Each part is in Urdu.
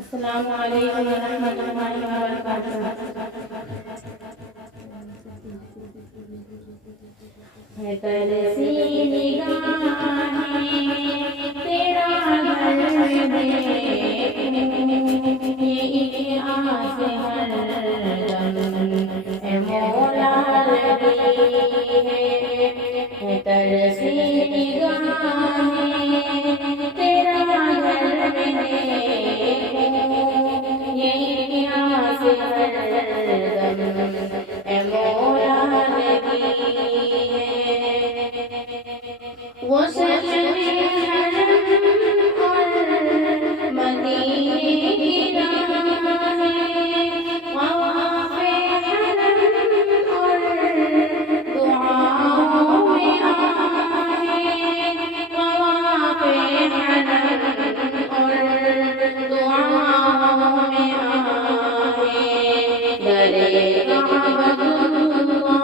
السلام علیکم ورحمۃ اللہ وبرکاتہ۔ ہے ترسی نگاہیں تیرا گھر دیکھوں، یہ آس ہر دم اے مولا لگی ہے ترسی نگاہیں تیرا گھر دیکھوں، یہ آس ہر دم اے مولا لگی ہے۔ وہ شہر حرم اور مدینے کی راہیں، طواف حرم اور دعاؤں میں آہیں، طواف حرم اور دعاؤں میں آہیں، درے کعبۃ اللہ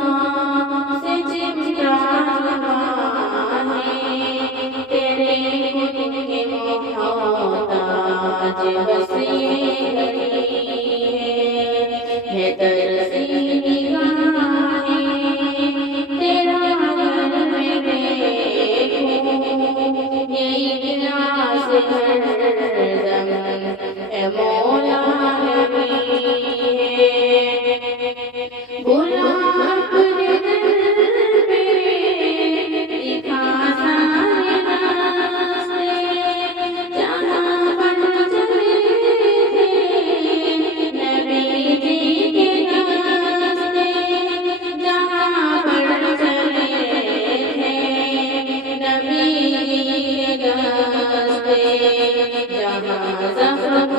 سے چمٹا ہے ترسی نگاہیں تیرا گھر میں دیکھوں، یہ آس ہر دم اے مولا لگی ہے۔ بلا اپنے در پہ دکھا سارے راستے، جہاں پر چلے تھے نبی جی کے راستے، جہاں پر چلے تھے نبی جی کے راستے، جہاں زخم